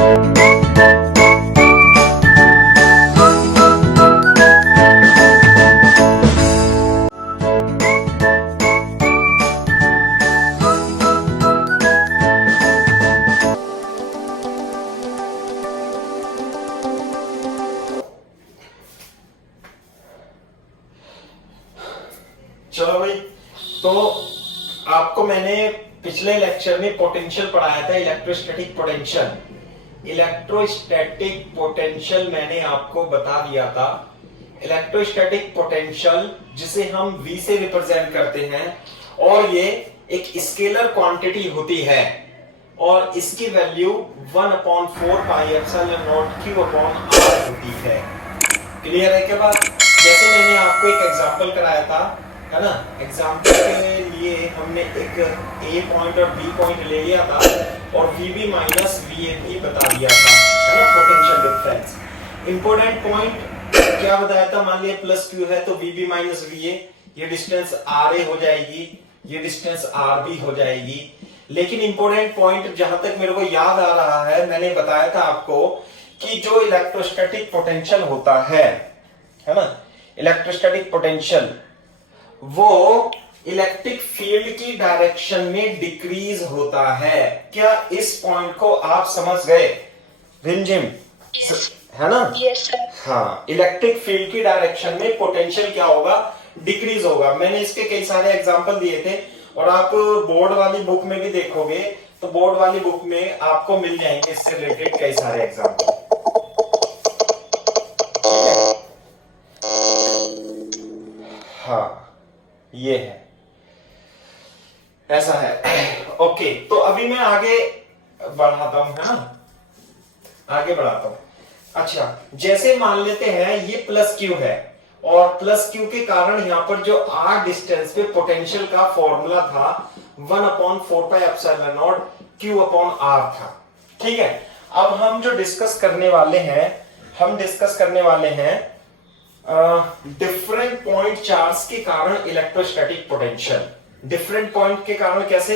चलो भाई, तो आपको मैंने पिछले लेक्चर में पोटेंशियल पढ़ाया था, इलेक्ट्रोस्टैटिक पोटेंशियल। इलेक्ट्रोस्टैटिक पोटेंशियल मैंने आपको बता दिया था। इलेक्ट्रोस्टैटिक पोटेंशियल जिसे हम V से रिप्रेजेंट करते हैं, और ये एक स्केलर क्वांटिटी होती है, और इसकी value 1/4 pi epsilon not Q upon R होती है। क्लियर है क्या बात? जैसे मैंने आपको एक एग्जांपल कराया था, है ना, एग्जांपल के लिए हमने एक A पॉइंट और B पॉइंट ले लिया था और VB माइनस VA बता दिया था, है ना, पोटेंशियल डिफरेंस। इंपॉर्टेंट पॉइंट क्या बताया था? मान लिया प्लस Q है तो VB माइनस VA, ये डिस्टेंस RA हो जाएगी, ये डिस्टेंस RB हो जाएगी। लेकिन इंपॉर्टेंट पॉइंट जहां तक मेरे को याद आ रहा है, मैंने बताया था आपको कि जो इलेक्ट्रोस्टैटिक पोटेंशियल होता है ना, इलेक्ट्रोस्टैटिक पोटेंशियल वो इलेक्ट्रिक फील्ड की डायरेक्शन में डिक्रीज होता है। क्या इस पॉइंट को आप समझ गए? रिमझिम, है ना? Yes sir. हाँ, इलेक्ट्रिक फील्ड की डायरेक्शन में पोटेंशियल क्या होगा? डिक्रीज होगा। मैंने इसके कई सारे एग्जांपल दिए थे, और आप बोर्ड वाली बुक में भी देखोगे तो बोर्ड वाली बुक में आपको मिल जाएंगे इससे रिलेटेड कई सारे एग्जांपल। हाँ, ये है, ऐसा है। ओके, तो अभी मैं आगे बढ़ाता हूं, है ना, आगे बढ़ाता हूं। अच्छा, जैसे मान लेते हैं ये प्लस Q है, और प्लस Q के कारण यहां पर जो R डिस्टेंस पे पोटेंशियल का फॉर्मूला था 1/4 pi epsilon not Q upon R था। ठीक है, अब हम जो डिस्कस करने वाले हैं, हम डिस्कस करने वाले हैं डिफरेंट पॉइंट चार्ज के कारण इलेक्ट्रोस्टैटिक पोटेंशियल। डिफरेंट पॉइंट के कारण कैसे?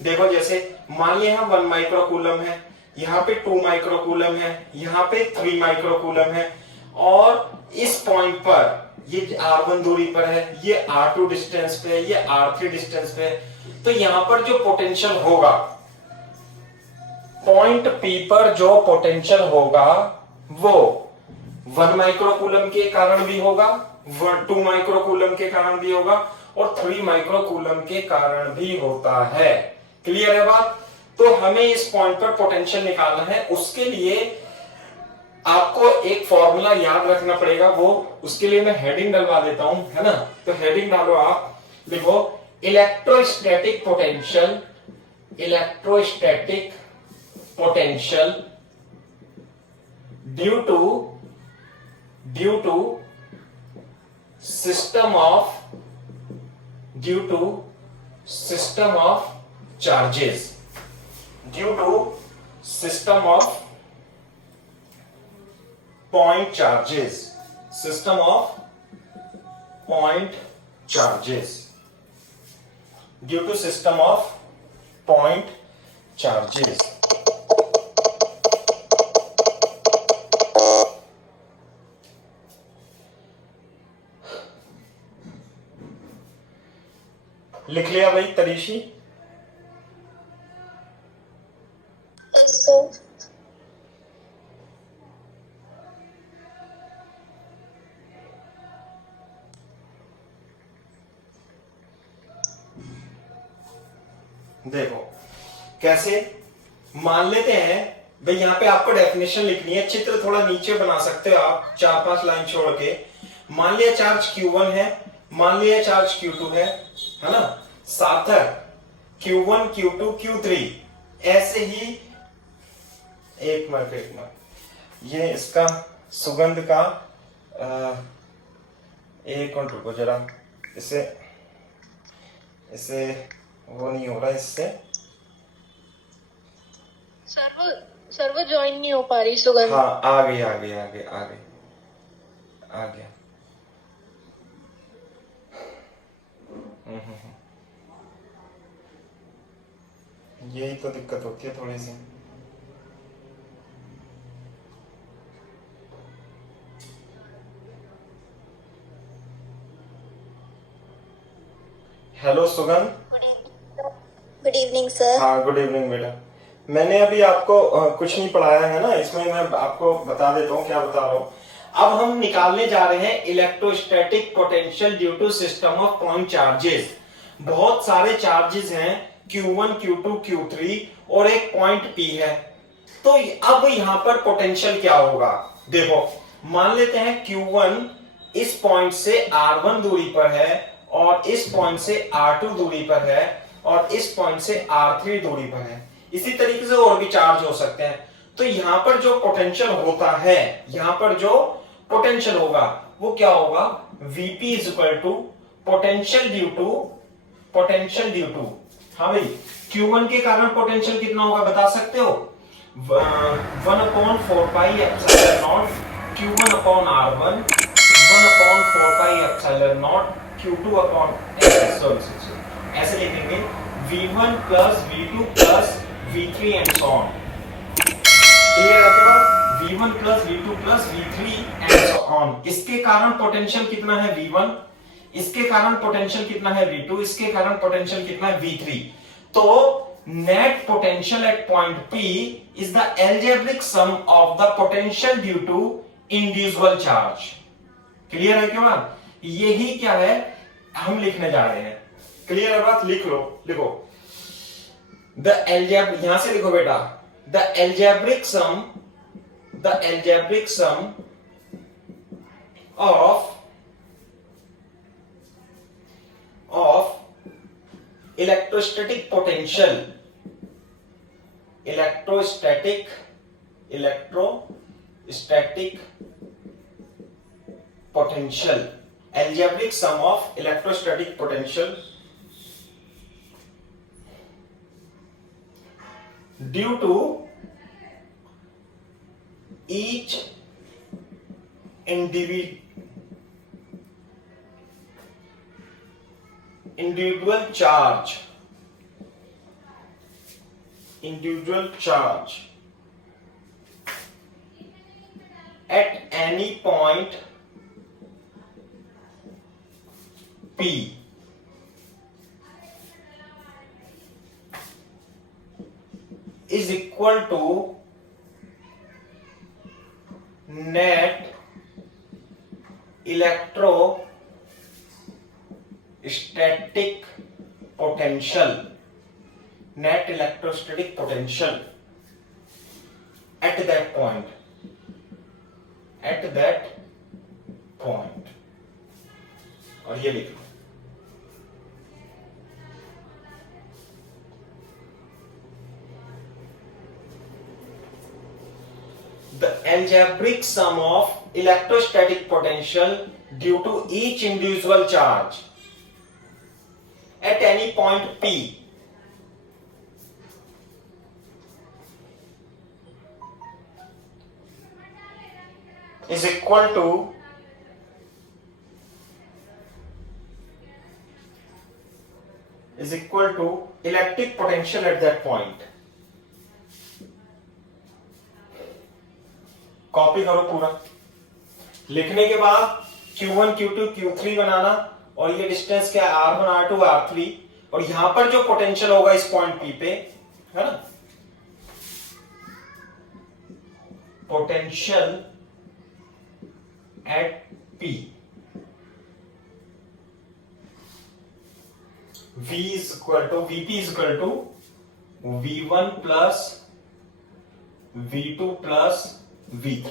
देखो, जैसे मान लिया 1 माइक्रोकूलम है, यहाँ पे 2 माइक्रोकूलम है, यहाँ पे 3 माइक्रोकूलम है, और इस पॉइंट पर ये R1 दूरी पर है, ये R2 डिस्टेंस पे है, ये R3 डिस्टेंस पे है। तो यहां पर जो पोटेंशियल होगा, पॉइंट P पर जो पोटेंशियल होगा वो 1 माइक्रोकूलम के कारण भी होगा, 2 माइक्रोकूलम के कारण भी होगा, और 3 माइक्रोकूलम के कारण भी होता है। क्लियर है बात? तो हमें इस पॉइंट पर पोटेंशियल निकालना है। उसके लिए आपको एक फॉर्मूला याद रखना पड़ेगा, वो उसके लिए मैं हेडिंग डलवा देता हूं, है ना। तो हेडिंग डालो, आप लिखो electrostatic potential, electrostatic potential due to system of charges, due to system of point charges, system of point charges, due to system of point charges. लिख लिया भाई तरीशी? देखो कैसे, मान लेते हैं भाई, यहां पे आपको डेफिनेशन लिखनी है, चित्र थोड़ा नीचे बना सकते हो आप 4-5 लाइन छोड़ के। मान लिया चार्ज Q1 है, मान लिया चार्ज Q2 है ना, सार्थक Q1 Q2 Q3, ऐसे ही। एक मिनट, ये इसका सुगंध का एक मिनट रुको जरा, इसे वो नहीं हो रहा इससे। सर्वर ज्वाइन नहीं हो पा रही सुगंध। हाँ, आ गया। यही तो दिक्कत होती है थोड़ी सी। Hello Sugan. Good evening sir. हाँ गुड इवनिंग बेटा। मैंने अभी आपको कुछ नहीं पढ़ाया है ना, इसमें मैं आपको बता देता हूँ क्या बता रहा हूँ। अब हम निकालने जा रहे हैं electrostatic potential due to system of point charges. बहुत सारे चार्जेस हैं, Q1, Q2, Q3 और एक पॉइंट P है। तो अब यहां पर पोटेंशियल क्या होगा, देखो मान लेते हैं Q1 इस पॉइंट से R1 दूरी पर है और इस पॉइंट से R2 दूरी पर है और इस पॉइंट से R3 दूरी पर है। इसी तरीके से और भी चार्ज हो सकते हैं। तो यहां पर जो पोटेंशियल होता है, यहां पर जो पोटेंशियल होगा वो क्या होगा, Vp is equal to potential due to हाँ भाई Q1 के कारण पोटेंशियल कितना होगा बता सकते हो, 1/4πε0 Q1 अपॉन R1, 1/4πε0 Q2 ऐसे लिखेंगे V1 plus V2 plus V3 and so on. Clear है क्या? V1 plus V2 plus V3 and so on. इसके कारण पोटेंशियल कितना है V1, इसके कारण पोटेंशियल कितना है V2, इसके कारण पोटेंशियल कितना है V3। तो net potential at point P is the algebraic sum of the potential due to individual charge. Clear है क्या बात? यही क्या है हम लिखने जा रहे हैं। क्लियर है बात? लिख लो, लिखो द एल्जेब्रिक, यहां से लिखो बेटा, the algebraic sum of electrostatic potential, algebraic sum of electrostatic potential due to each individual charge at any point P is equal to net electrostatic potential at that point, और ये लिख लो the algebraic sum of electrostatic potential due to each individual charge at any point P is equal to electric potential at that point। Copy करो पूरा। लिखने के बाद Q1, Q2, Q3 बनाना और ये डिस्टेंस क्या है R1, R2, R3 और यहां पर जो पोटेंशियल होगा इस पॉइंट P पे, है ना, potential at P Vp is equal to V1 plus V2 plus V3।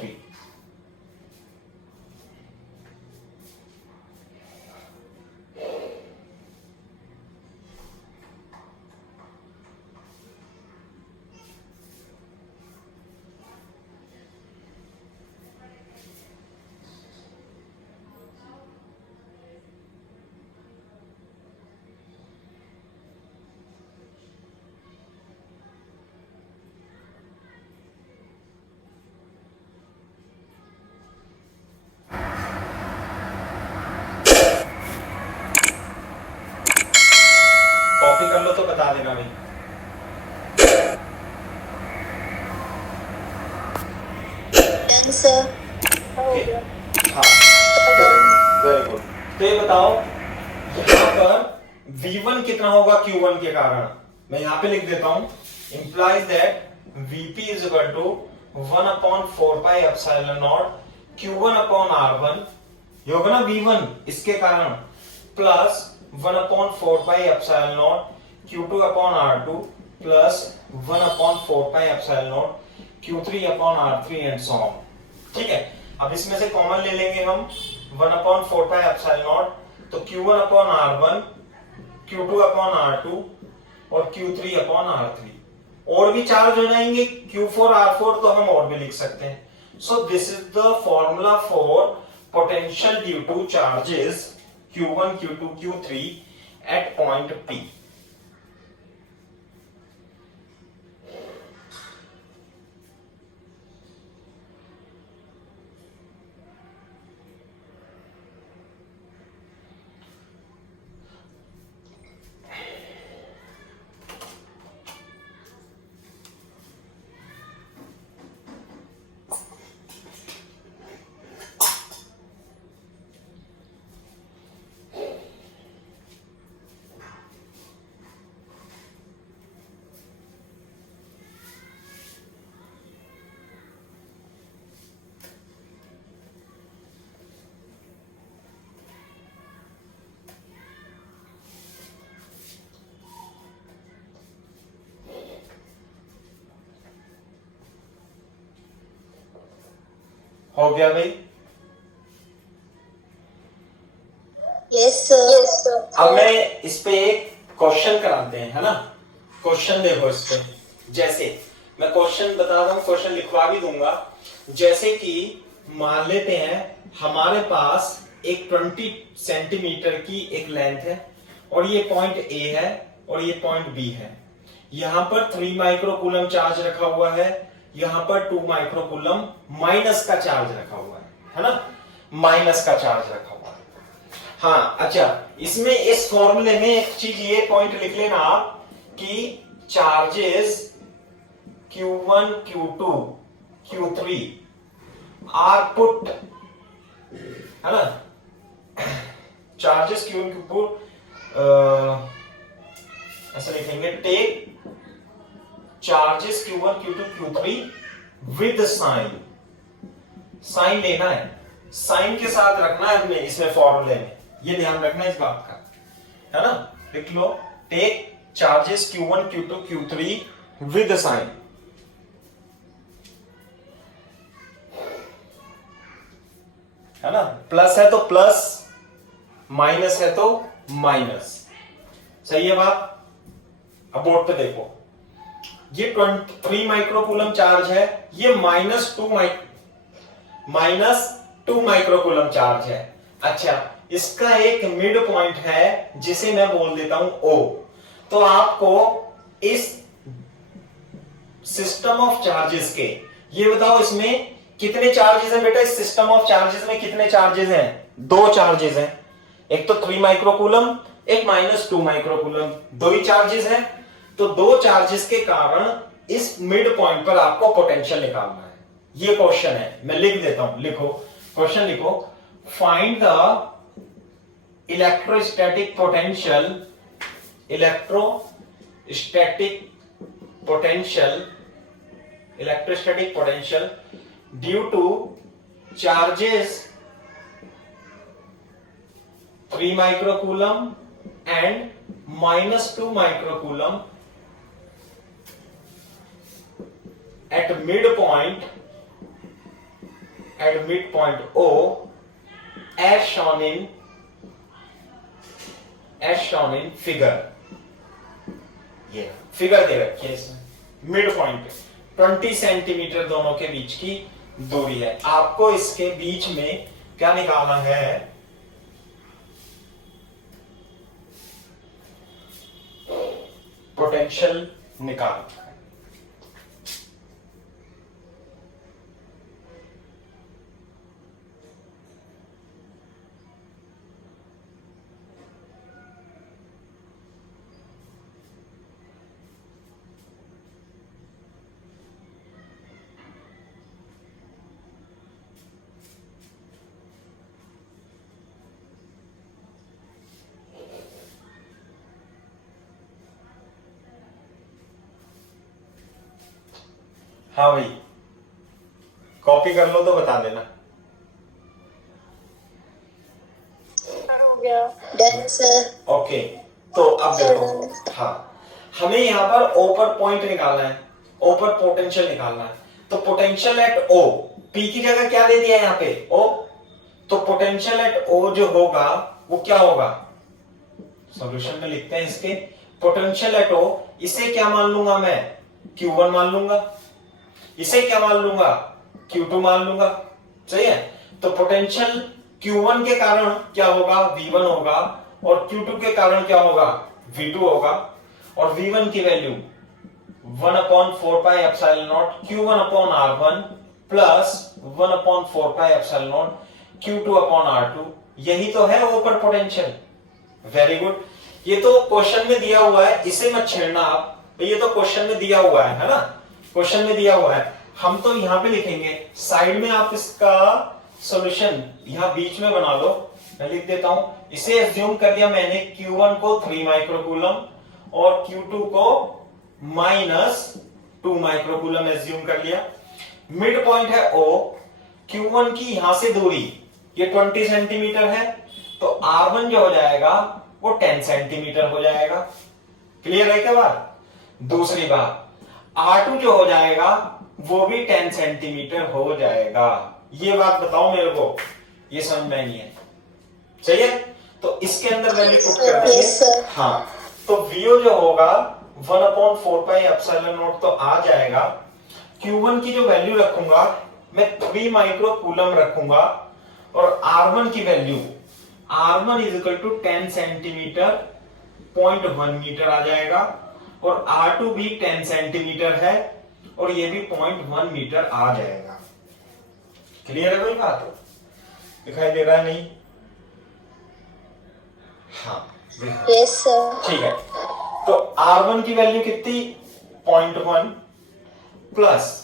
Copy कर लो तो बता देना भाई। सर हाँ वेरी गुड। तो ये बताओ यहाँ पर V1 कितना होगा Q1 के कारण, मैं यहां पे लिख देता हूं, implies that Vp is equal to 1/4πε0 Q1/R1, ये होगा ना V1 इसके कारण, plus 1/4πε0 Q2/R2 plus 1/4πε0 Q3/R3 and so on. ठीक है, अब इसमें से कॉमन ले लेंगे हम 1/4πε0, तो Q1/R1, Q2/R2 और Q3/R3, और भी चार्ज हो जाएंगे Q4R4, तो हम और भी लिख सकते हैं। So this is the formula for potential due to charges Q1, Q2, Q3 at point P। हो गया भाई? Yes sir. अब मैं इस पे एक क्वेश्चन कराते हैं, है ना। क्वेश्चन देखो इस पे, जैसे मैं क्वेश्चन बता रहा हूं, क्वेश्चन लिखवा भी दूंगा। जैसे कि मान लेते हैं हमारे पास एक 20 सेंटीमीटर की एक लेंथ है, और ये पॉइंट ए है और ये पॉइंट बी है। यहां पर 3 माइक्रोकूलम चार्ज रखा हुआ है, यहां पर 2 माइक्रोकूलम माइनस का चार्ज रखा हुआ है ना, माइनस का चार्ज रखा हुआ है। हाँ अच्छा, इसमें इस फॉर्मूले में एक चीज ये पॉइंट लिख लेना आप कि charges Q1, Q2, Q3 are put, है ना, चार्जेस Q1, Q2 ऐसा लिखेंगे, take charges Q1, Q2, Q3 with sign. Sign लेना है, साइन के साथ रखना है हमने इसमें फॉर्मूले में, ये ध्यान रखना है इस बात का, है ना। लिख लो, take charges Q1, Q2, Q3 with sign. है ना, प्लस है तो प्लस, माइनस है तो माइनस। सही है बात। अब बोर्ड पे देखो, ये 3 माइक्रोकूलम चार्ज है, ये -2 माइक्रोकूलम चार्ज है। अच्छा, इसका एक मिड पॉइंट है जिसे मैं बोल देता हूं O। तो आपको इस सिस्टम ऑफ चार्जेस के, ये बताओ इसमें कितने चार्जेस हैं बेटा, इस सिस्टम ऑफ चार्जेस में कितने चार्जेस हैं? 2 चार्जेस हैं, एक तो 3 माइक्रोकूलम, एक -2 माइक्रोकूलम, 2 ही चार्जेस हैं। तो 2 चार्जेस के कारण इस मिड पॉइंट पर आपको पोटेंशियल निकालना है। ये क्वेश्चन है, मैं लिख देता हूं, लिखो क्वेश्चन, लिखो, find the electrostatic potential, electrostatic potential due to charges 3 microcoulomb and -2 microcoulomb at midpoint O as shown in figure। ये फिगर दे रखी है इसमें, मिड पॉइंट पे 20 सेंटीमीटर दोनों के बीच की दूरी है। आपको इसके बीच में क्या निकालना है? पोटेंशियल निकालना है। हाँ भाई, कॉपी कर लो तो बता देना। हो गया। Done sir. ओके, तो अब देखो, हाँ, हमें यहाँ पर ओ पर पॉइंट निकालना है, ओ पर पोटेंशियल निकालना है। तो पोटेंशियल एट ओ, पी की जगह क्या दे दिया है यहाँ पे, ओ। तो पोटेंशियल एट ओ जो होगा वो क्या होगा, सॉल्यूशन में लिखते हैं इसके। पोटेंशियल एट ओ, इसे क्या मान लूंगा मैं, Q1 मान लूंगा। इसे क्या मान लूंगा, Q2 मान लूंगा। सही है। तो पोटेंशियल Q1 के कारण क्या होगा, V1 होगा, और Q2 के कारण क्या होगा, V2 होगा। और V1 की वैल्यू 1/4πε0 Q1/R1 प्लस 1/4πε0 Q2/R2। यही तो है ओ पर पोटेंशियल। Very good. ये तो क्वेश्चन में दिया हुआ है, इसे मत छेड़ना आप, ये तो क्वेश्चन में दिया हुआ है ना, क्वेश्चन में दिया हुआ है। हम तो यहां पे लिखेंगे, साइड में आप इसका सॉल्यूशन यहां बीच में बना लो, मैं लिख देता हूं। इसे एज्यूम कर दिया मैंने, Q1 को 3 माइक्रोकूलम और Q2 को -2 माइक्रोकूलम एज्यूम कर लिया। मिड पॉइंट है O, Q1 की यहां से दूरी ये 20 सेंटीमीटर है, तो R1 जो हो जाएगा वो 10 सेंटीमीटर हो जाएगा। क्लियर है क्या बात। दूसरी बात, R2 जो हो जाएगा वो भी 10 सेंटीमीटर हो जाएगा। ये बात बताओ मेरे को, ये समझ में नहीं है। सही है। तो इसके अंदर वैल्यू पुट कर देंगे। हाँ, तो VO जो होगा 1/4πε0 तो आ जाएगा। Q1 की जो वैल्यू रखूंगा मैं 3 माइक्रोकूलम रखूंगा, और R1 की वैल्यू R1 = 10 सेंटीमीटर 0.1 मीटर आ जाएगा, और R2 भी 10 सेंटीमीटर है, और ये भी 0.1 मीटर आ जाएगा। क्लियर है भाई बात, दिखाई दे रहा है नहीं। हाँ यस सर। ठीक है। तो R1 की वैल्यू कितनी, 0.1 प्लस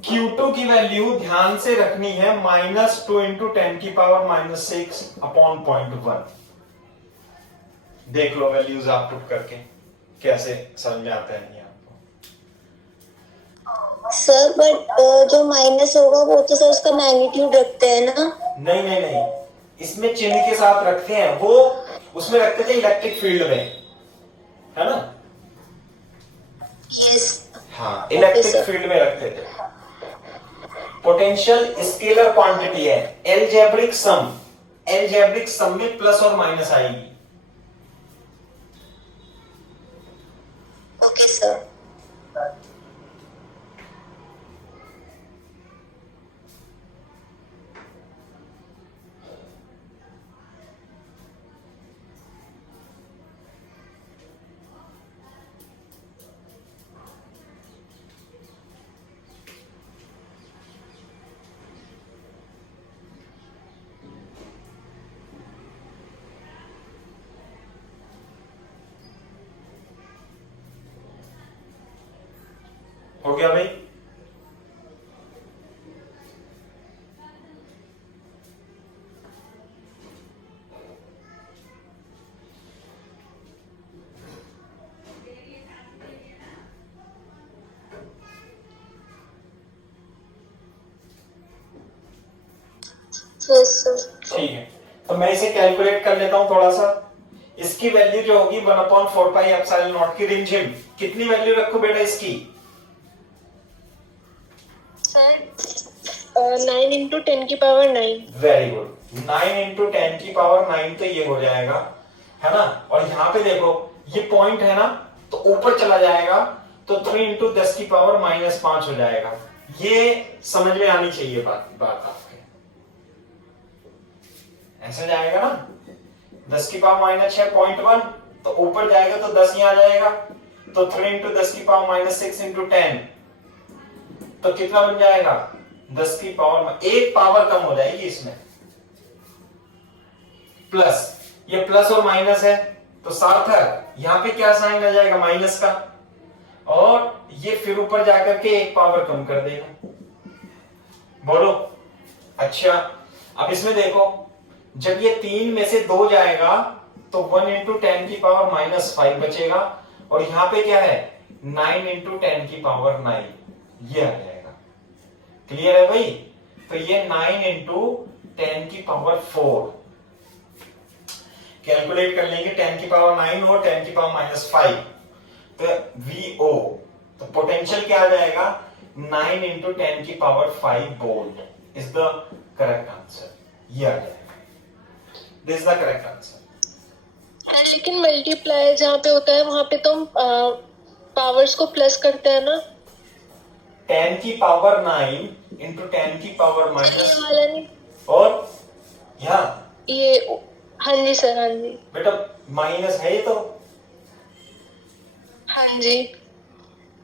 Q2 की वैल्यू ध्यान से रखनी है -2 × 10⁻⁶/0.1। देख लो वैल्यूज आप पुट करके कैसे समझ में आता है नहीं आपको। सर बट जो माइनस होगा वो तो सर उसका मैग्नीट्यूड रखते हैं ना। नहीं नहीं नहीं, इसमें चिन्ह के साथ रखते हैं, वो उसमें रखते थे इलेक्ट्रिक फील्ड में, है ना। यस। हाँ, इलेक्ट्रिक फील्ड में रखते थे। पोटेंशियल स्केलर क्वांटिटी है, एलजेब्रिक सम, एलजेब्रिक सम में प्लस और माइनस आएगी। Okay sir. हो गया भाई। Yes sir. ठीक है, तो मैं इसे कैलकुलेट कर लेता हूं थोड़ा सा। इसकी वैल्यू जो होगी 1/4πε0 की रिमझिम, कितनी वैल्यू रखो बेटा इसकी, सर 9 × 10⁻⁹। वेरी गुड, 9 × 10⁻⁹ तो ये हो जाएगा, है ना। और यहां पे देखो ये पॉइंट है ना, तो ऊपर चला जाएगा, तो 3 × 10⁻⁻5 हो जाएगा। ये समझ में आनी चाहिए बात आपके, ऐसे जाएगा ना, 10⁻⁻6 0.1, तो ऊपर जाएगा तो 10 यहां आ जाएगा, तो 3 × 10⁻⁻6 × 10, तो कितना बन जाएगा, 10 की पावर, एक पावर कम हो जाएगी इसमें। प्लस, ये प्लस और माइनस है तो सार्थक, यहां पे क्या साइन आ जाएगा, माइनस का, और ये फिर ऊपर जाकर के एक पावर कम कर देगा। बोलो। अच्छा, अब इसमें देखो, जब ये 3 में से 2 जाएगा तो 1 × 10⁻⁻5 बचेगा, और यहां पे क्या है, 9 × 10⁻⁹। ये आ जाएगा। क्लियर है भाई? तो ये 9 इंटू 10 की पावर 4 कैलकुलेट कर लेंगे, 10 की पावर 9 और 10 की पावर -5, तो VO, तो पोटेंशियल क्या आ जाएगा? 9 इंटू 10 की power 5 volt is the correct answer. ये आ जाएगा, this is the correct answer. लेकिन मल्टीप्लाई जहाँ पे होता है वहां पे तो हम पावर्स को प्लस करते हैं ना। 10 की पावर 9 इंटू 10 की पावर ये माइनस, वाला नहीं, और यहाँ ये, हाँ जी सर, हाँ जी, बेटा माइनस है ये तो, हाँ जी,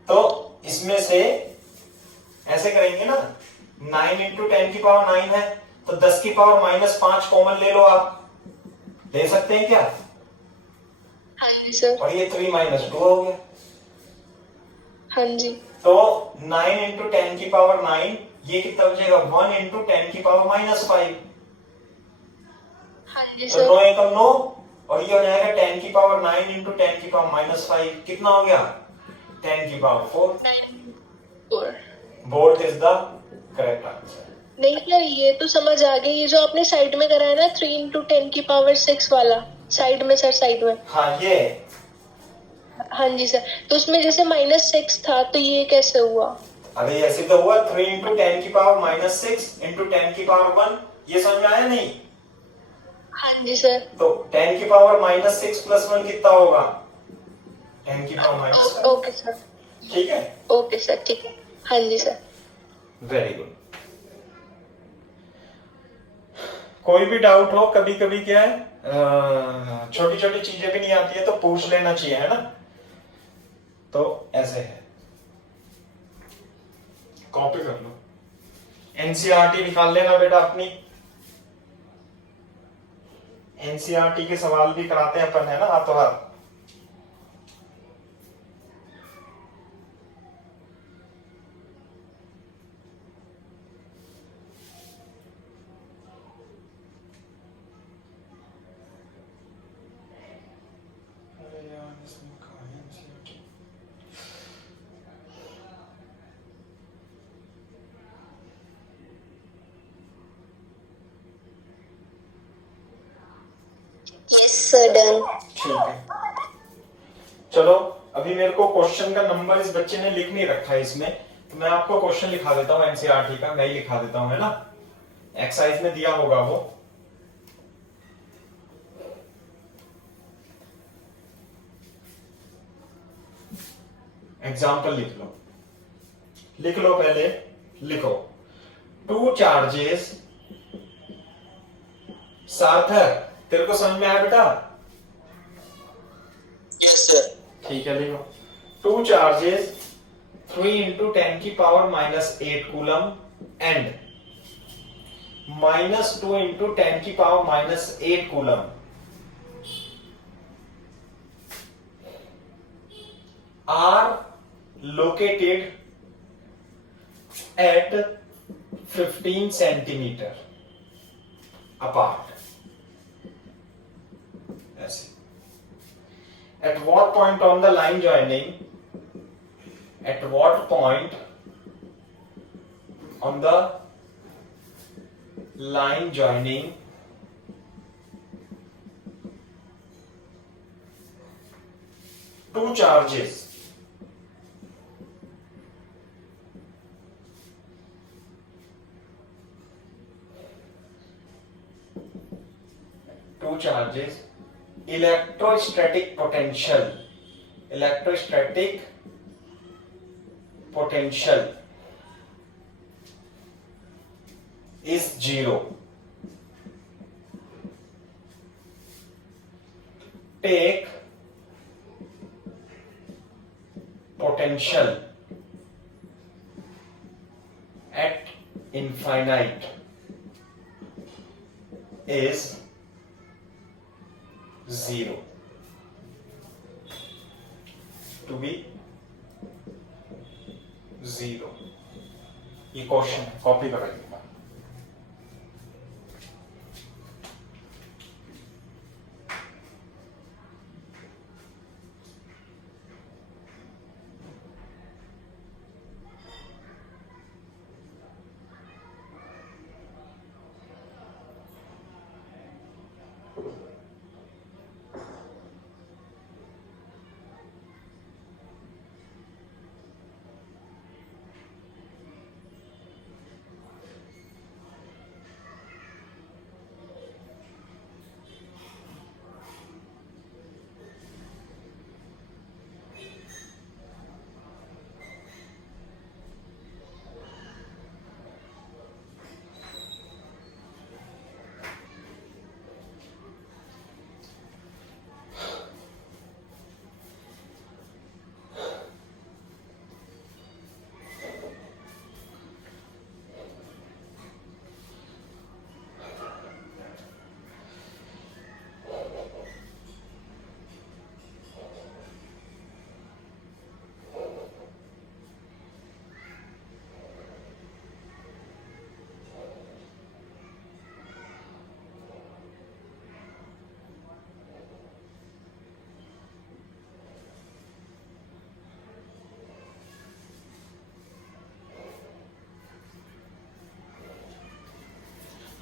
तो इसमें से ऐसे करेंगे ना, 9 इंटू 10 की पावर 9 है, तो 10 की पावर -5 कॉमन ले लो, आप ले सकते हैं क्या? हाँ जी सर, और ये 3 -2 हो गया। हाँ जी, तो 9 इंटू 10 की पावर 9, ये कितना बचेगा? 1 इंटू 10 की पावर -5, हाँ जी तो सर, 9 एकम 9, और ये हो जाएगा 10 की पावर 9 इंटू 10 की पावर -5, कितना हो गया? 10 की power 4। 4। Bolt is the correct answer. नहीं सर, ये तो समझ आ गई, ये जो आपने साइड में कराया ना 3 इंटू 10 की पावर 6 वाला, साइड में सर, साइड में, हाँ ये, हाँ जी सर, तो उसमें जैसे -6 था तो ये कैसे हुआ? अरे ऐसे तो हुआ 3 इंटू 10 की पावर -6 इंटू 10 की पावर 1, ये समझ में आया नहीं? हाँ जी सर, तो 10 की पावर -6 प्लस 1 कितना होगा? 10 की पावर -5। ओके सर, ठीक है, ओके सर, ठीक है, हाँ जी सर। Very good. कोई भी डाउट हो, कभी कभी क्या है, छोटी छोटी चीजें भी नहीं आती है तो पूछ लेना चाहिए, है ना? तो ऐसे है, कॉपी कर लो, एनसीईआरटी निकाल लेना बेटा अपनी। एनसीईआरटी के सवाल भी कराते हैं अपन, है ना, हाथों हाथ। अरे यार, इसमें कहाँ है NCERT? Yes sir, done. ठीक है, चलो अभी मेरे को क्वेश्चन का नंबर इस बच्चे ने लिख नहीं रखा है इसमें, तो मैं आपको क्वेश्चन लिखा देता हूँ एनसीईआरटी का, मैं ही लिखा देता हूँ, है ना? एक्सरसाइज में दिया होगा वो। एग्जाम्पल लिख लो पहले, लिखो 2 चार्जेस, सार्थक तेरे को समझ में आया बेटा? Yes sir. ठीक है, लिखो 2 चार्जेस 3 इंटू 10 की पावर -8 कूलम एंड -2 इंटू 10 की power -8 coulomb are located at 15 centimeter apart. ऐसे, at what point on the line joining, at what point on the line joining two charges electrostatic potential is 0. Take potential at infinite is 0 to be 0. ये question है, copy करेंगे।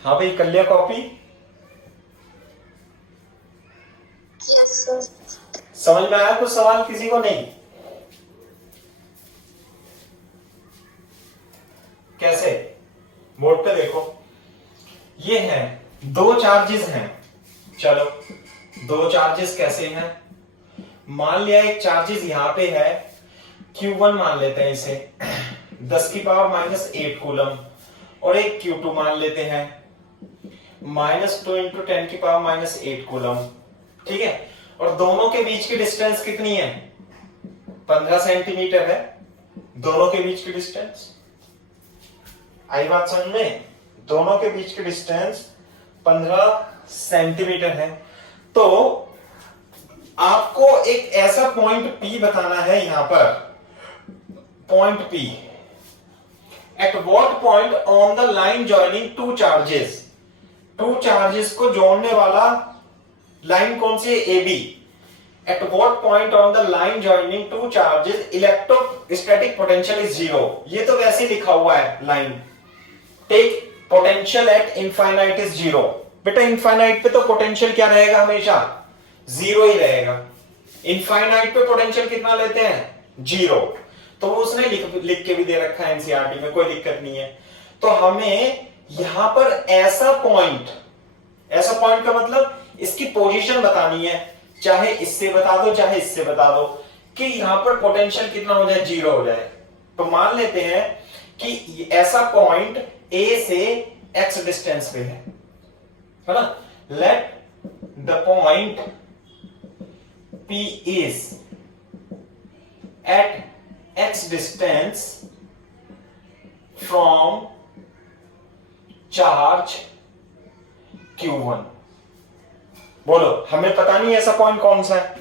हाँ भाई, कर लिया copy? Yes sir. समझ में आया कुछ सवाल किसी को? नहीं? कैसे? बोर्ड पे देखो, ये है दो चार्जेस हैं। चलो, दो चार्जेस कैसे हैं? मान लिया एक चार्जेस यहां पे है Q1, मान लेते हैं इसे 10 की पावर -8 कूलम, और एक Q2 मान लेते हैं -2 × 10 की पावर -8 कूलम। ठीक है, और दोनों के बीच की डिस्टेंस कितनी है? 15 सेंटीमीटर है दोनों के बीच की डिस्टेंस। आई बात समझ में? दोनों के बीच की डिस्टेंस 15 सेंटीमीटर है। तो आपको एक ऐसा पॉइंट P बताना है यहां पर, point P। At what point on the line joining two charges, two charges को जोड़ने वाला लाइन कौन सी है? AB। At what point on the line joining two charges electrostatic potential is 0। ये तो वैसे ही लिखा हुआ है line. Take potential at infinite is 0। बेटा इनफाइनाइट पे तो पोटेंशियल क्या रहेगा? हमेशा 0 ही रहेगा। इनफाइनाइट पे पोटेंशियल कितना लेते हैं? 0। तो उसने लिख के भी दे रखा है एनसीईआरटी में, कोई दिक्कत नहीं है। तो हमें यहां पर ऐसा पॉइंट का मतलब इसकी पोजीशन बतानी है, चाहे इससे बता दो चाहे इससे बता दो, कि यहां पर पोटेंशियल कितना हो जाए? 0 हो जाए। तो मान लेते हैं कि ऐसा पॉइंट A से x डिस्टेंस पे है ना? Let the point P is at x distance from charge Q1। बोलो, हमें पता नहीं ऐसा पॉइंट कौन सा है,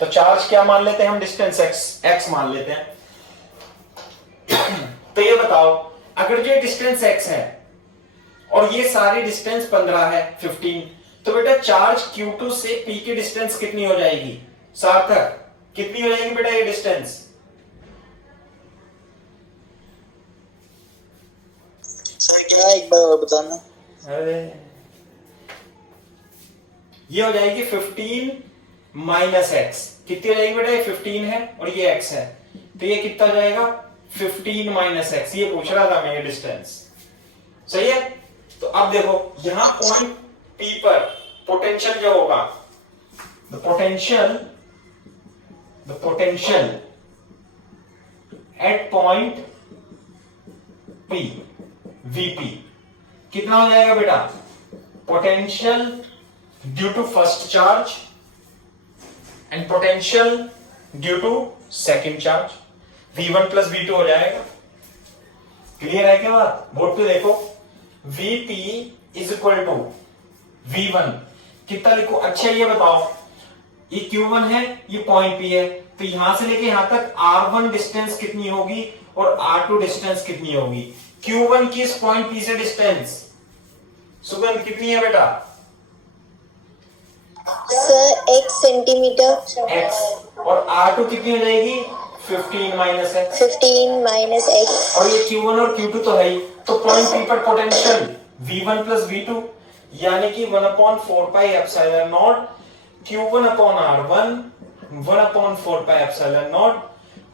तो चार्ज क्या मान लेते हैं हम? डिस्टेंस x मान लेते हैं। तो ये बताओ, अगर जो डिस्टेंस x है और ये सारी डिस्टेंस 15 है, 15, तो बेटा चार्ज Q2 से P की डिस्टेंस कितनी हो जाएगी? सार्थक, कितनी हो जाएगी बेटा ये डिस्टेंस? सर क्या, एक बार और बताना। अरे ये हो जाएगी 15 - x। कितनी हो जाएगी बेटा? ये 15 है और ये x है, तो ये कितना हो जाएगा? 15 - x। ये पूछ रहा था मैं, ये डिस्टेंस। सही है? तो अब देखो, यहां पॉइंट P पर पोटेंशियल जो होगा, the potential at point P, Vp, कितना हो जाएगा बेटा? Potential due to first charge and potential due to second charge, V1 + V2 हो जाएगा। क्लियर है क्या बात? बोर्ड पे देखो, Vp = V1, कितना लिखो? अच्छा ये बताओ, ये Q1 है, ये पॉइंट P है, तो यहां से लेके यहां तक R1 डिस्टेंस कितनी होगी और R2 डिस्टेंस कितनी होगी? Q1 की इस पॉइंट P से डिस्टेंस सुगंध कितनी है बेटा? Sir x centimetre. x। और R2 कितनी हो जाएगी? 15 - x। 15 - x। और ये Q1 और Q2 तो है ही, तो पॉइंट P पर पोटेंशियल V1 + V2, यानी कि 1/4πε0 Q1/R1, 1/4πε0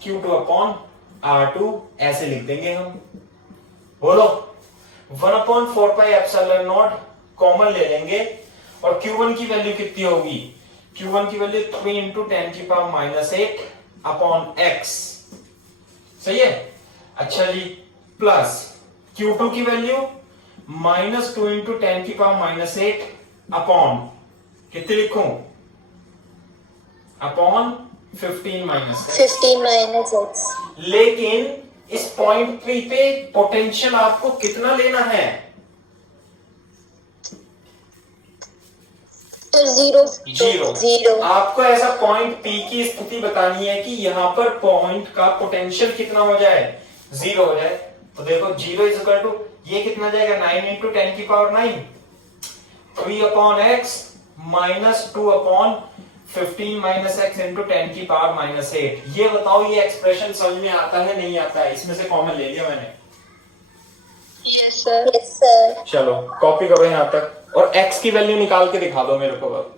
Q2/R2, ऐसे लिख देंगे हम। बोलो, 1/4πε0 कॉमन ले लेंगे, और Q1 की वैल्यू कितनी होगी? Q1 की वैल्यू 3 × 10⁻⁸ x। सही है? अच्छा जी, प्लस Q2 की वैल्यू -2 × 10⁻⁸ अपॉन कितने लिखूं? Upon 15 - x। 15 - x। लेकिन इस पॉइंट पे पोटेंशियल आपको कितना लेना है? तो 0। 0। आपको ऐसा पॉइंट P की स्थिति बतानी है कि यहां पर पॉइंट का पोटेंशियल कितना हो जाए? 0 हो जाए। तो देखो 0 = ये कितना जाएगा? 9 × 10⁻⁹ 3/x -2/15 - x × 10⁻⁸। ये बताओ, ये एक्सप्रेशन समझ में आता है नहीं आता है? इसमें से कॉमन ले लिया मैंने। Yes sir. Yes sir. चलो कॉपी करो यहाँ तक और x की वैल्यू निकाल के दिखा दो मेरे को अब।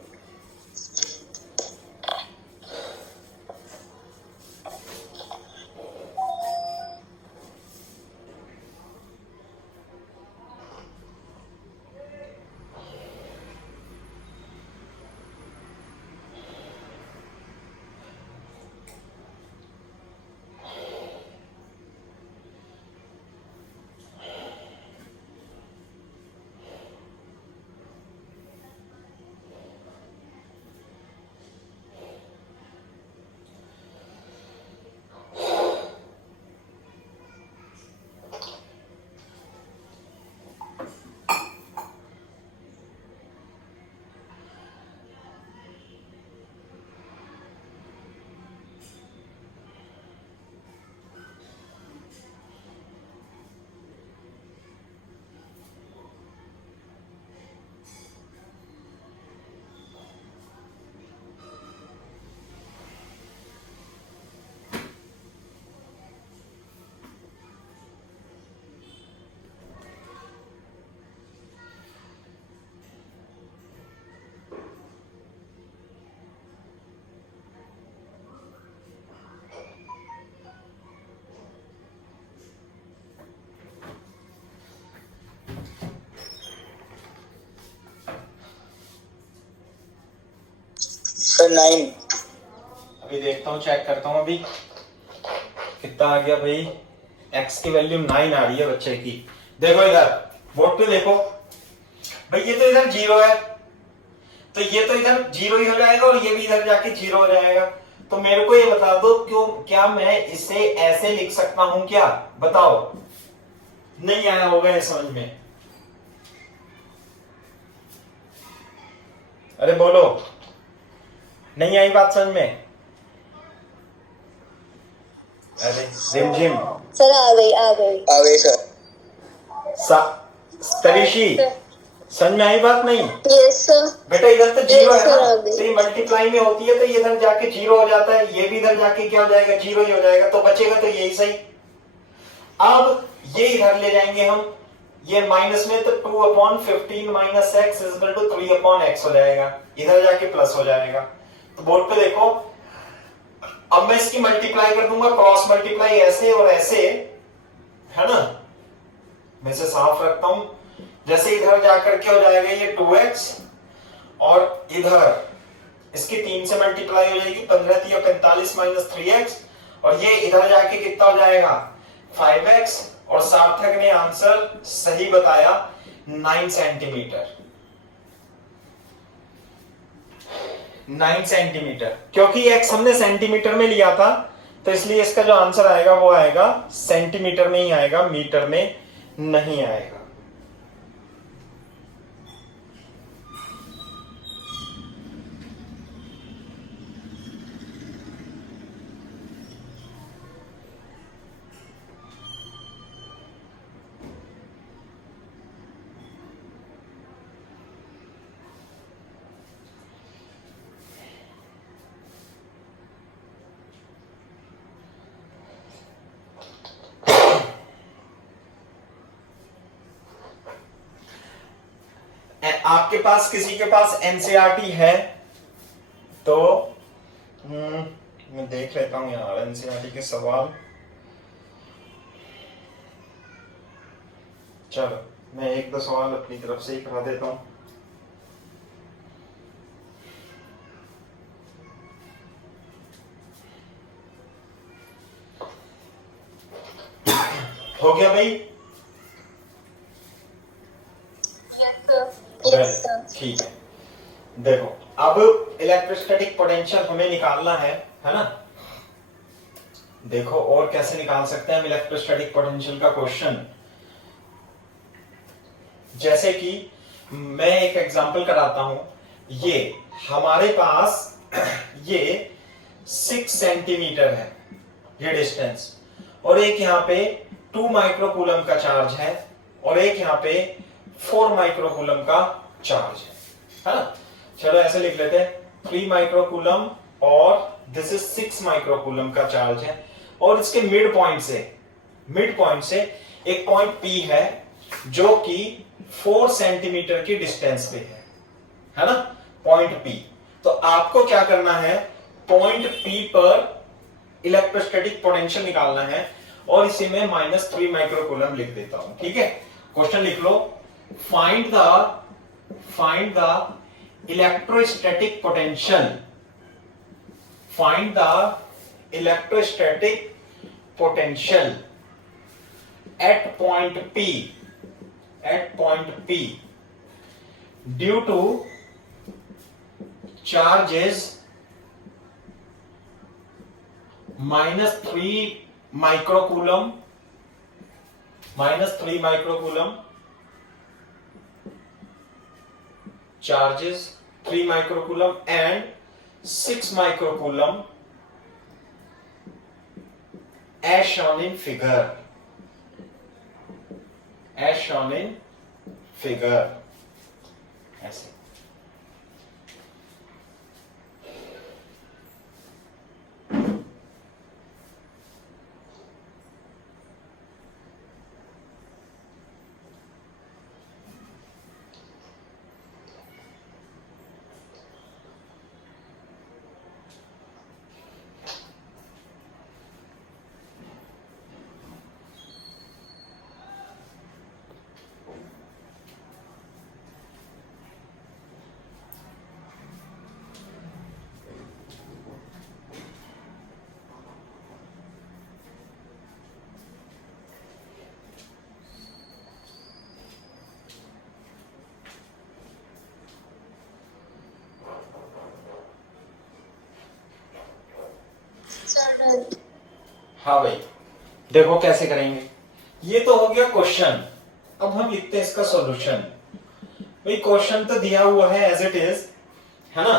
सर 9। अभी देखता हूँ, चेक करता हूँ अभी कितना आ गया भाई। x की वैल्यू 9 आ रही है बच्चे की। देखो इधर बोर्ड पे देखो भाई, ये तो इधर 0 है, तो ये तो इधर 0 ही हो जाएगा और ये भी इधर जाके 0 हो जाएगा। तो मेरे को ये बता दो क्यों, क्या मैं इसे ऐसे लिख सकता हूं क्या? बताओ, नहीं आया होगा ये समझ में? अरे बोलो, नहीं आई बात समझ में? अरे रिमझिम सर आ गई आ गई। आ गई सर। तरीशी समझ में आई बात? नहीं यस सर। बेटा, इधर तो 0 है सर, ना, आ गई। तो ये मल्टीप्लाई में होती है तो ये इधर जाके 0 हो जाता है, ये भी इधर जाके क्या हो जाएगा? 0 ही हो जाएगा। तो बचेगा तो यही सही। अब ये इधर ले जाएंगे हम, ये माइनस में, तो 2/15 minus x equal to 3/x हो जाएगा, इधर जाके प्लस हो जाएगा। तो बोर्ड पे देखो, अब मैं इसकी मल्टीप्लाई कर दूंगा, क्रॉस मल्टीप्लाई ऐसे और ऐसे, है ना? मैं इसे साफ रखता हूं। जैसे इधर जाकर के हो जाएगा ये 2x और इधर इसकी 3 से मल्टीप्लाई हो जाएगी, 15 या 45 माइनस 3x, और ये इधर जाके कितना हो जाएगा? 5x। और सार्थक ने आंसर सही बताया, 9 सेंटीमीटर। 9 सेंटीमीटर, क्योंकि x हमने सेंटीमीटर में लिया था, तो इसलिए इसका जो आंसर आएगा वो आएगा सेंटीमीटर में ही आएगा, मीटर में नहीं आएगा। आपके पास, किसी के पास एनसीईआरटी है तो मैं देख लेता हूं यार एनसीईआरटी के सवाल। चलो मैं एक दो सवाल अपनी तरफ से ही करा देता हूं। हो गया भाई? Yes sir. ठीक है। देखो, अब इलेक्ट्रोस्टैटिक पोटेंशियल हमें निकालना है ना? देखो और कैसे निकाल सकते हैं हम इलेक्ट्रोस्टैटिक पोटेंशियल का क्वेश्चन। जैसे कि मैं एक एग्जांपल कराता हूं। ये हमारे पास ये 6 सेंटीमीटर है ये डिस्टेंस, और एक यहाँ पे 2 माइक्रोकूलम का चार्ज है, और एक यहाँ पे 4 माइक्रोकूलम का चार्ज है ना? चलो ऐसे लिख लेते हैं, 3 माइक्रोकूलम और दिस इज 6 माइक्रोकूलम का चार्ज है, और इसके मिड पॉइंट से एक पॉइंट P है जो कि 4 सेंटीमीटर की डिस्टेंस पे है ना, पॉइंट P। तो आपको क्या करना है, पॉइंट P पर इलेक्ट्रोस्टैटिक पोटेंशियल निकालना है, और इसी में -3 माइक्रोकूलम लिख देता हूं, ठीक है। क्वेश्चन लिख लो, find the electrostatic potential, find the electrostatic potential at point P due to charges -3 microcoulomb, charges 3 microcoulomb and 6 microcoulomb as shown in figure, ऐसे। हाँ भाई, देखो कैसे करेंगे। ये तो हो गया क्वेश्चन, अब हम लिखते हैं इसका सॉल्यूशन। भाई क्वेश्चन तो दिया हुआ है एज इट इज, है ना।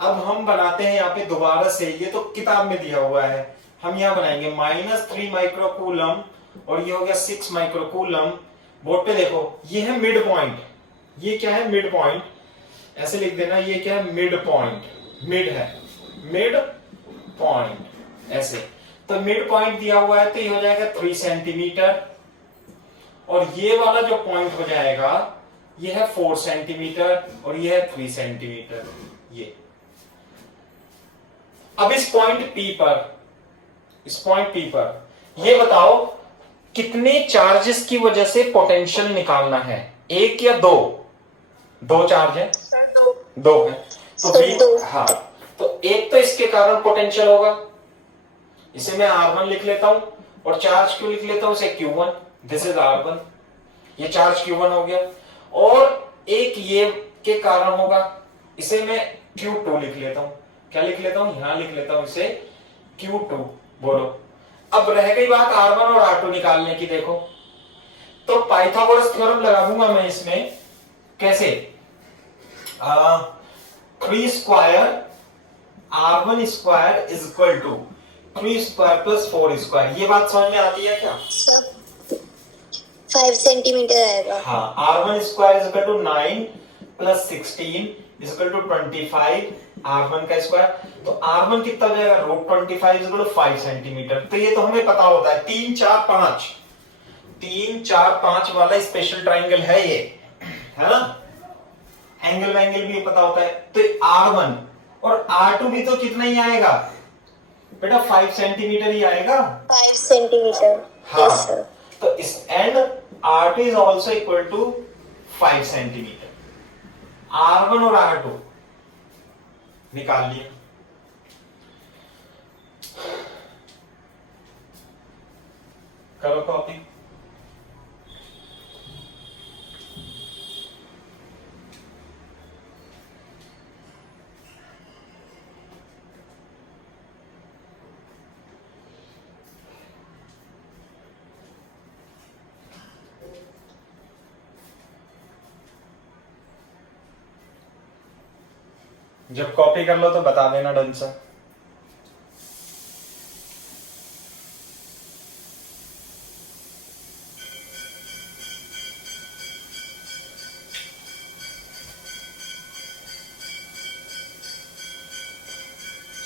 अब हम बनाते हैं यहाँ पे दोबारा से, ये तो किताब में दिया हुआ है, हम यहाँ बनाएंगे -3 माइक्रोकूलम और ये हो गया 6 माइक्रोकूलम। बोर्ड पे देखो, ये है मिड पॉइंट, ये क्या है, मिड पॉइंट, ऐसे लिख देना, ये क्या है, मिड पॉइंट, मिड है, मिड पॉइंट ऐसे। तो मिड पॉइंट दिया हुआ है तो ये हो जाएगा 3 सेंटीमीटर, और ये वाला जो पॉइंट हो जाएगा ये है 4 सेंटीमीटर और ये है 3 सेंटीमीटर। ये अब इस पॉइंट P पर ये बताओ कितने चार्जेस की वजह से पोटेंशियल निकालना है, एक या दो? दो चार्ज है, दो है, तो भी हाँ, तो एक तो इसके कारण पोटेंशियल होगा, इसे मैं R1 लिख लेता हूं, और चार्ज क्यों लिख लेता हूं, इसे Q1, दिस इज R1, ये चार्ज Q1 हो गया, और एक ये के कारण होगा, इसे मैं Q2 लिख लेता हूं। क्या लिख लेता हूं, यहां लिख लेता हूं इसे Q2। बोलो, अब रह गई बात R1 और R2 निकालने की। देखो तो पाइथागोरस थ्योरम लगा दूंगा मैं इसमें, कैसे, 3 square R1 square is equal to 3 square plus 4 square. ये बात समझ में आती है क्या? 5 सेंटीमीटर आएगा। हाँ, R1 square is equal to 9 plus 16 is equal to 25 R1 का स्क्वायर। तो R1 कितना हो जाएगा, √25 इज इक्वल टू 5 सेंटीमीटर। तो ये तो हमें पता होता है, 3 4 5 वाला स्पेशल ट्राइंगल है ये, है ना। एंगल भी पता होता है। तो R1 और R2 भी तो कितना ही आएगा बेटा, 5 सेंटीमीटर ही आएगा, 5 सेंटीमीटर। हाँ, यस सर। तो इस and R2 is also equal to 5 centimetre. R1 और R2 निकाल लिया। करो कॉपी। जब कॉपी कर लो तो बता देना ढंग से।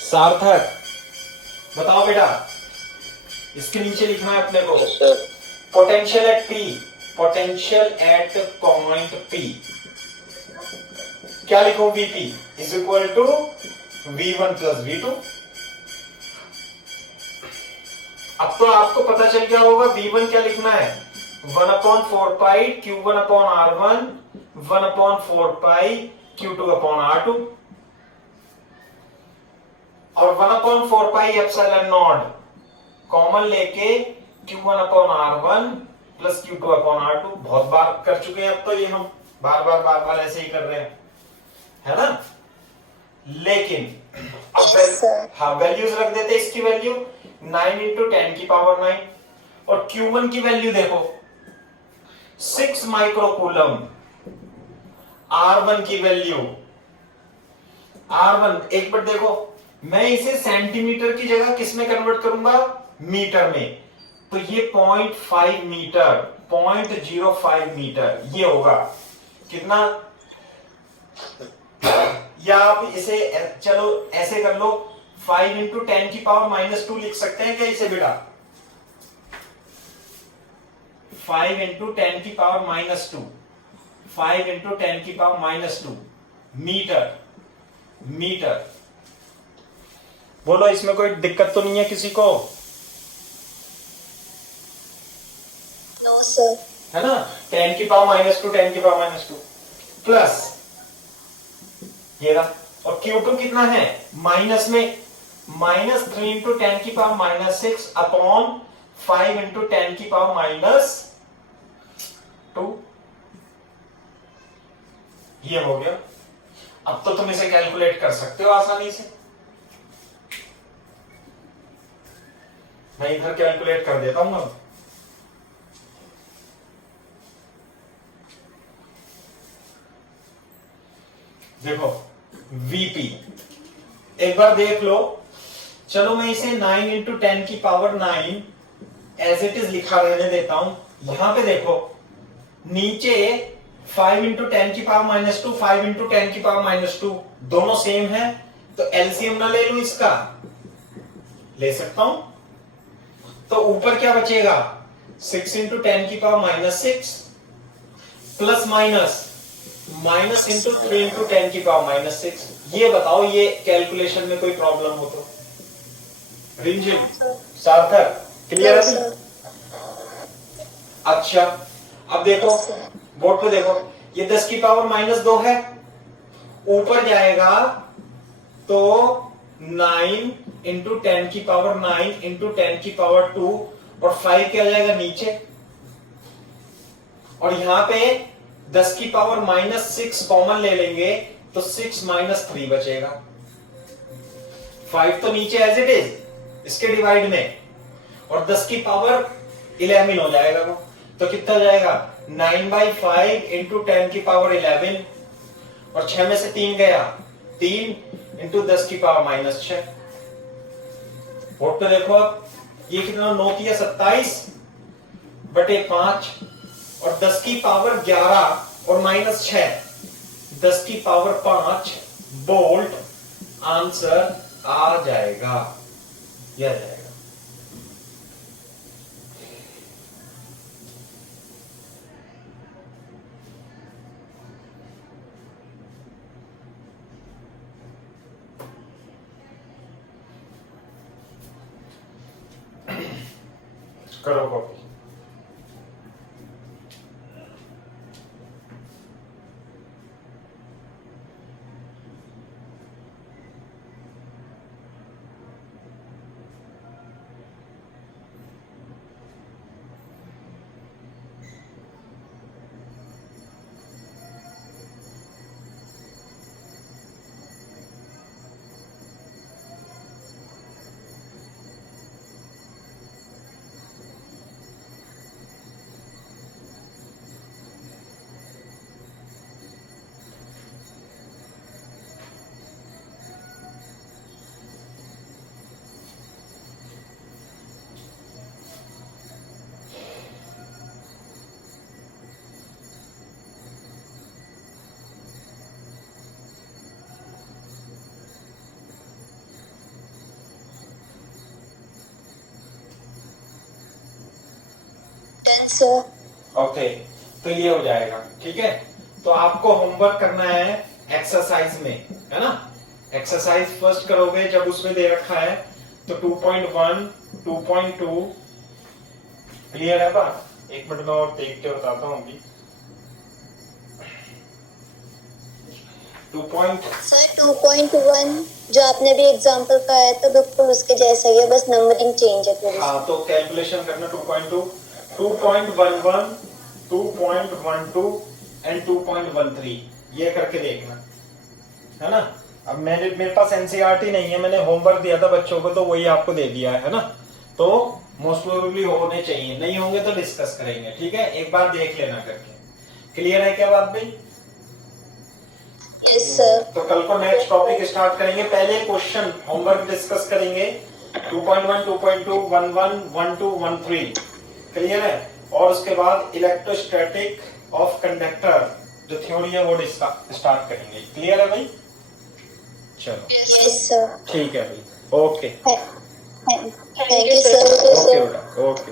सार्थक बताओ बेटा, इसके नीचे लिखना है अपने को potential at P, potential at point P, क्या लिखो, Vp is equal to V1 plus V2। अब तो आपको पता चल गया होगा V1 क्या लिखना है, 1/4 पाई Q1 अपॉन R1, 1/4 पाई Q2 अपॉन R2 और 1/4 पाई एप्सिलॉन नॉट कॉमन लेके Q1 upon R1 plus Q2 upon R2। बहुत बार कर चुके हैं अब तो, ये हम बार बार ऐसे ही कर रहे हैं, है ना। लेकिन अब हाँ वैल्यूज रख देते, इसकी वैल्यू 9 इंटू 10 की पावर 9 और Q1 की वैल्यू देखो 6 माइक्रोकूलम, R1 की वैल्यू R1 एक बार देखो, मैं इसे सेंटीमीटर की जगह किस में कन्वर्ट करूंगा, मीटर में, तो ये 0.5 मीटर, 0.05 मीटर ये होगा कितना, या आप इसे चलो ऐसे कर लो, 5 इंटू 10 की पावर -2 लिख सकते हैं क्या इसे बेटा, 5 इंटू 10 की पावर -2, 5 इंटू 10 की पावर -2 मीटर, मीटर। बोलो इसमें कोई दिक्कत तो नहीं है किसी को, नो सर। है ना। 10 की पावर -2, 10 की पावर -2 प्लस ये रहा, और Q2 कितना है माइनस में, -3 इंटू 10 की पावर -6 अपॉन 5 इंटू 10 की पावर -2, ये हो गया। अब तो तुम इसे कैलकुलेट कर सकते हो आसानी से, मैं इधर कैलकुलेट कर देता हूं अब। देखो Vp एक बार देख लो, चलो मैं इसे 9 इंटू 10 की पावर 9 एज इट इज लिखा रहने देता हूं। यहां पे देखो नीचे 5 इंटू 10 की पावर -2, 5 इंटू 10 की पावर -2 दोनों सेम है, तो एलसीएम ना ले लूं इसका, ले सकता हूं, तो ऊपर क्या बचेगा 6 इंटू 10 की power -6 plus minus into 3 into 10 की पावर -6। ये बताओ ये कैलकुलेशन में कोई प्रॉब्लम हो तो, रिंजिम सार्थक क्लियर है। अच्छा अब देखो बोर्ड पे देखो, ये 10 की पावर -2 है, ऊपर जाएगा तो 9 इंटू 10 की पावर 9 इंटू 10 की पावर 2 और 5 क्या जाएगा नीचे, और यहां पे 10 की पावर -6 कॉमन ले लेंगे तो 6 -3 बचेगा, 5 तो नीचे एज इट इज इसके डिवाइड में, और 10 की पावर 11 हो जाएगा वो, तो कितना हो जाएगा 9/5 इंटू 10 की पावर 11 और 6 में से 3 गया 3 इंटू 10 की पावर -6। बोर्ड पे देखो अब ये कितना 9 की 27/5 और 10 की पावर 11 और -6, 10 की पावर 5 वोल्ट आंसर आ जाएगा, यह जाएगा। करो कॉपी। सर ओके तो ये हो जाएगा। ठीक है, तो आपको होमवर्क करना है एक्सरसाइज में, है ना। एक्सरसाइज फर्स्ट करोगे जब उसमें दे रखा है तो 2.1 2.2 क्लियर है बात। एक मिनट में और देख के बताता हूँ अभी। 2. सर 2.1 जो आपने भी एग्जांपल का है तो बिल्कुल उसके जैसा ही है, बस नंबरिंग चेंज है थोड़ी सी। हाँ, तो कैलकुलेशन करना 2.2 2.11 2.12 एंड 2.13 ये करके देखना, है ना। अब मेरे पास एनसीईआरटी नहीं है, मैंने होमवर्क दिया था बच्चों को तो वही आपको दे दिया है ना। तो मोस्ट प्रोबेबली होने चाहिए, नहीं होंगे तो डिस्कस करेंगे। ठीक है, एक बार देख लेना करके। क्लियर है क्या बात भाई? Yes sir. तो कल को नेक्स्ट टॉपिक स्टार्ट करेंगे। पहले क्वेश्चन होमवर्क डिस्कस करेंगे 2.1 2.2 11 12 13 क्लियर है। और उसके बाद इलेक्ट्रोस्टैटिक ऑफ कंडक्टर जो थ्योरी है वो स्टार्ट करेंगे। क्लियर है भाई? चलो यस सर। ठीक है भाई, okay thank you sir. Okay बेटा, ओके।